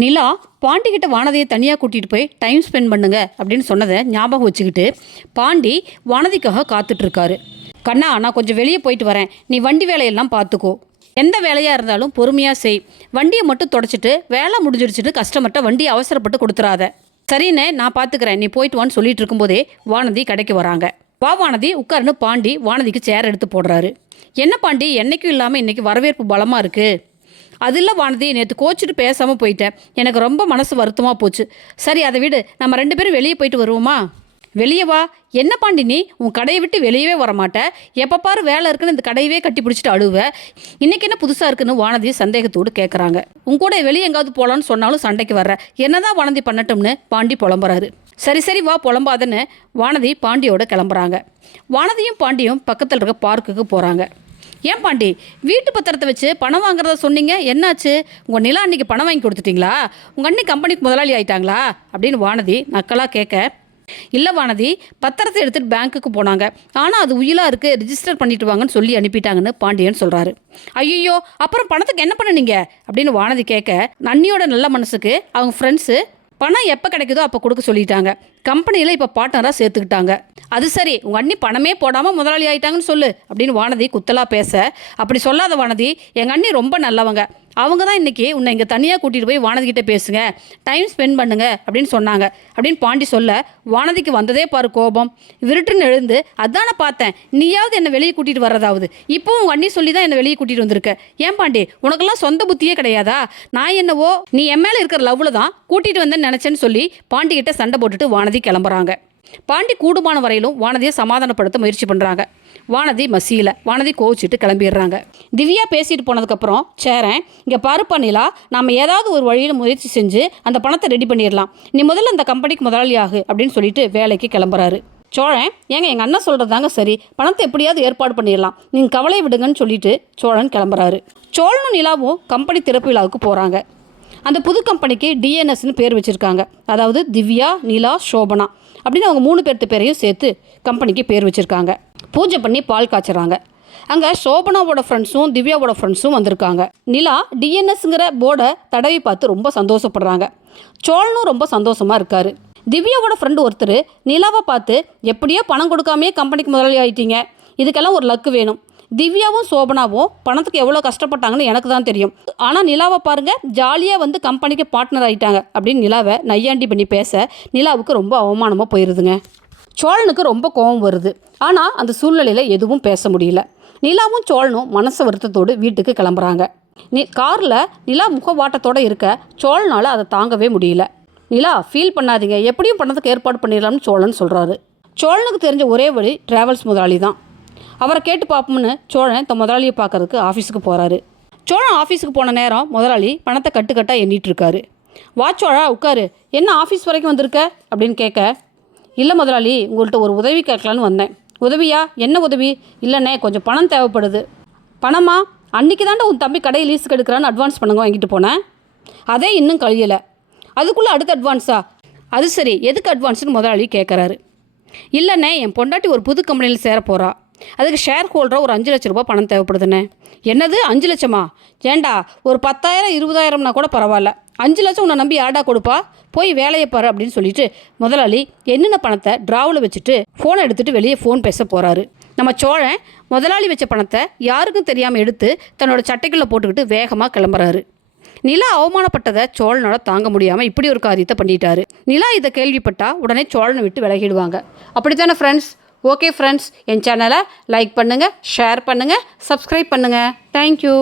நிலா பாண்டிக்கிட்ட வானதியை தனியாக கூட்டிகிட்டு போய் டைம் ஸ்பெண்ட் பண்ணுங்க அப்படின்னு சொன்னதை ஞாபகம் வச்சுக்கிட்டு பாண்டி வானதிக்காக காத்துட்ருக்காரு. கண்ணா, நான் கொஞ்சம் வெளியே போயிட்டு வரேன், நீ வண்டி வேலையெல்லாம் பார்த்துக்கோ. எந்த வேலையாக இருந்தாலும் பொறுமையாக செய். வண்டியை மட்டும் தொடச்சிட்டு வேலை முடிஞ்சிடுச்சுட்டு கஸ்டமர்கிட்ட வண்டியை அவசரப்பட்டு கொடுத்துறாத. சரிண்ணே, நான் பார்த்துக்கிறேன், நீ போயிட்டு வான்னு சொல்லிட்டு இருக்கும்போதே வானதி கடைக்கு வராங்க. வா வானதி, உட்காருன்னு பாண்டி வானதிக்கு சேர் எடுத்து போடுறாரு. என்ன பாண்டி, என்னைக்கும் இல்லாமல் இன்றைக்கி வரவேற்பு பலமாக இருக்குது. அது இல்லை வானதி, நேற்று கோச்சிட்டு பேசாமல் போயிட்டேன், எனக்கு ரொம்ப மனசு வருத்தமாக போச்சு. சரி அதை விடு, நம்ம 2 பேரும் வெளியே போயிட்டு வருவோமா? வெளியே வா. என்ன பாண்டி, நீ உன் கடையை விட்டு வெளியவே வரமாட்டேன், எப்போ பாரு வேலை இருக்குன்னு இந்த கடையவே கட்டி பிடிச்சிட்டு அழுவேன், இன்றைக்கி என்ன புதுசாக இருக்குன்னு வானதி சந்தேகத்தோடு கேட்குறாங்க. உன் கூட வெளியே எங்காவது போகலான்னு சொன்னாலும் சண்டைக்கு வர்ற, என்னதான் வானதி பண்ணட்டும்னு பாண்டி புலம்புறாரு. சரி சரி வா, புலம்பாதன்னு வானதி பாண்டியோட கிளம்புறாங்க. வானதியும் பாண்டியும் பக்கத்தில் இருக்க பார்க்குக்கு போகிறாங்க. ஏன் பாண்டி, வீட்டு பத்திரத்தை வச்சு பணம் வாங்குறத சொன்னீங்க, என்னாச்சு? உங்கள் நிலா அன்றைக்கி பணம் வாங்கி கொடுத்துட்டிங்களா? உங்கள் அண்ணி கம்பெனிக்கு முதலாளி ஆயிட்டாங்களா அப்படின்னு வானதி நக்கலாக கேட்க, இல்லை வானதி, பத்திரத்தை எடுத்துகிட்டு பேங்க்குக்கு போனாங்க, ஆனால் அது உயிலாக இருக்குது, ரிஜிஸ்டர் பண்ணிட்டு வாங்கன்னு சொல்லி அனுப்பிட்டாங்கன்னு பாண்டியன் சொல்கிறாரு. ஐயோ, அப்புறம் பணத்துக்கு என்ன பண்ணுனீங்க அப்படின்னு வானதி கேட்க, அண்ணியோட நல்ல மனசுக்கு அவங்க ஃப்ரெண்ட்ஸு பணம் எப்போ கிடைக்குதோ அப்போ கொடுக்க சொல்லிட்டாங்க, கம்பெனியில் இப்போ பார்ட்னராக சேர்த்துக்கிட்டாங்க. அது சரி, உங்கள் அண்ணி பணமே போடாமல் முதலாளி ஆகிட்டாங்கன்னு சொல்லு அப்படின்னு வானதி குத்தலாக பேச, அப்படி சொல்லாத வானதி, எங்கள் அண்ணி ரொம்ப நல்லவங்க, அவங்க தான் இன்றைக்கி உன்னை இங்கே தனியாக கூட்டிகிட்டு போய் வானதிக்கிட்ட பேசுங்க, டைம் ஸ்பெண்ட் பண்ணுங்க அப்படின்னு சொன்னாங்க அப்படின்னு பாண்டி சொல்ல, வானதிக்கு வந்ததே பாரு கோபம். விருட்டுன்னு எழுந்து, அதானே பார்த்தேன், நீயாவது என்னை வெளியே கூட்டிகிட்டு வர்றதாவது, இப்போவும் உங்கள் அண்ணி சொல்லி தான் என்னை வெளியே கூட்டிகிட்டு வந்திருக்க. ஏன் பாண்டி, உனக்கெல்லாம் சொந்த புத்தியே கிடையாதா? நான் என்னவோ நீ என் மேலே இருக்கிற லவ்வில் தான் கூட்டிகிட்டு வந்தேன்னு நினச்சேன்னு சொல்லி பாண்டிக்கிட்ட சண்டை போட்டுட்டு வானதி கிளம்புறாங்க. பாண்டி கூடுமான வரையிலும் வானதியை சமாதானப்படுத்த முயற்சி பண்ணுறாங்க. வானதி மசியில, வானதி கோவிச்சிட்டு கிளம்பிடுறாங்க. திவ்யா பேசிட்டு போனதுக்கப்புறம் சேரன், இங்கே பாருப்பா நிலா, நாம் ஏதாவது ஒரு வழியில் முயற்சி செஞ்சு அந்த பணத்தை ரெடி பண்ணிடலாம், நீ முதல்ல அந்த கம்பெனிக்கு முதலாளி ஆகு அப்படின்னு சொல்லிட்டு வேலைக்கு கிளம்புறாரு. சோழன், ஏங்க எங்கள் அண்ணன் சொல்கிறதாங்க சரி, பணத்தை எப்படியாவது ஏற்பாடு பண்ணிடலாம், நீங்கள் கவலை விடுங்கன்னு சொல்லிட்டு சோழன் கிளம்புறாரு. சோழனும் நிலாவும் கம்பெனி திறப்பு விழாவுக்கு போகிறாங்க. அந்த புது கம்பெனிக்கு டிஎன்எஸ்ன்னு பேர் வச்சுருக்காங்க, அதாவது திவ்யா, நிலா, சோபனா அப்படின்னு அவங்க 3 பேர்த்து பேரையும் சேர்த்து கம்பெனிக்கு பேர் வச்சுருக்காங்க. பூஜை பண்ணி பால் காய்ச்சுறாங்க. அங்கே சோபனாவோட ஃப்ரெண்ட்ஸும் திவ்யாவோட ஃப்ரெண்ட்ஸும் வந்திருக்காங்க. நிலா டிஎன்எஸ்ங்கிற போர்டை தடவி பார்த்து ரொம்ப சந்தோஷப்படுறாங்க. சோழனும் ரொம்ப சந்தோஷமாக இருக்கார். திவ்யாவோட ஃப்ரெண்டு ஒருத்தர் நிலாவை பார்த்து, எப்படியோ பணம் கொடுக்காமையே கம்பெனிக்கு முதலாளி ஆகிட்டீங்க, இதுக்கெல்லாம் ஒரு லக்கு வேணும், திவ்யாவும் சோபனாவும் பணத்துக்கு எவ்வளோ கஷ்டப்பட்டாங்கன்னு எனக்கு தான் தெரியும், ஆனால் நிலாவை பாருங்கள், ஜாலியாக வந்து கம்பெனிக்கு பார்ட்னர் ஆகிட்டாங்க அப்படின்னு நிலாவை நையாண்டி பண்ணி பேச நிலாவுக்கு ரொம்ப அவமானமாக போயிடுதுங்க. சோழனுக்கு ரொம்ப கோபம் வருது. ஆனால் அந்த சூழ்நிலையில் எதுவும் பேச முடியல. நிலாவும் சோழனும் மனசு வருத்தத்தோடு வீட்டுக்கு கிளம்புறாங்க. காரில் நிலா முகவாட்டத்தோடு இருக்க சோழனால் அதை தாங்கவே முடியல. நிலா, ஃபீல் பண்ணாதீங்க, எப்படியும் பணத்துக்கு ஏற்பாடு பண்ணிடலாம்னு சோழன் சொல்கிறாரு. சோழனுக்கு தெரிஞ்ச ஒரே வழி டிராவல்ஸ் முதலாளி தான். அவரை கேட்டு பார்ப்போம்னு சோழன் தன் முதலாளியை பார்க்கறதுக்கு ஆஃபீஸுக்கு போகிறாரு. சோழன் ஆஃபீஸுக்கு போன நேரம் முதலாளி பணத்தை கட்டுக்கட்டாக எண்ணிட்டு இருக்காரு. வா சோழா, உட்காரு, என்ன ஆஃபீஸ் வரைக்கும் வந்திருக்க அப்படின்னு கேட்க, இல்லை முதலாளி, உங்கள்கிட்ட ஒரு உதவி கேட்கலான்னு வந்தேன். உதவியா? என்ன உதவி? இல்லைண்ணே, கொஞ்சம் பணம் தேவைப்படுது. பணமா? அன்றைக்கி தாண்டா உன் தம்பி கடையை லீஸுக்கு எடுக்கிறான்னு அட்வான்ஸ் பண்ணுங்க வாங்கிட்டு போனேன், அதே இன்னும் கழியலை, அதுக்குள்ளே அடுத்த அட்வான்ஸா? அது சரி, எதுக்கு அட்வான்ஸ்னு முதலாளி கேட்குறாரு. இல்லைண்ணே, என் பொண்டாட்டி ஒரு புது கம்பெனியில் சேர போகிறா, அதுக்கு ஷேர் ஹோல்டராக ஒரு 5 லட்ச ரூபா பணம் தேவைப்படுதுண்ணே. என்னது 5 லட்சமா? ஏண்டா, ஒரு 10,000 20,000னா கூட பரவாயில்ல, 5 லட்சம் உன்னை நம்பி யாடா கொடுப்பா, போய் வேலையை பாரு அப்படின்னு சொல்லிட்டு முதலாளி என்னென்ன பணத்தை ட்ராவில் வச்சுட்டு ஃபோனை எடுத்துகிட்டு வெளியே ஃபோன் பேச போகிறாரு. நம்ம சோழன் முதலாளி வச்ச பணத்தை யாருக்கும் தெரியாமல் எடுத்து தன்னோட சட்டைக்குள்ளே போட்டுக்கிட்டு வேகமாக கிளம்புறாரு. நிலா அவமானப்பட்டதை சோழனோட தாங்க முடியாமல் இப்படி ஒரு காரியத்தை பண்ணிட்டாரு. நிலா இதை கேள்விப்பட்டால் உடனே சோழனை விட்டு விலகிடுவாங்க. அப்படித்தானே ஃப்ரெண்ட்ஸ்? ஓகே ஃப்ரெண்ட்ஸ், என் சேனலை லைக் பண்ணுங்கள், ஷேர் பண்ணுங்கள், சப்ஸ்கிரைப் பண்ணுங்கள். தேங்க்யூ.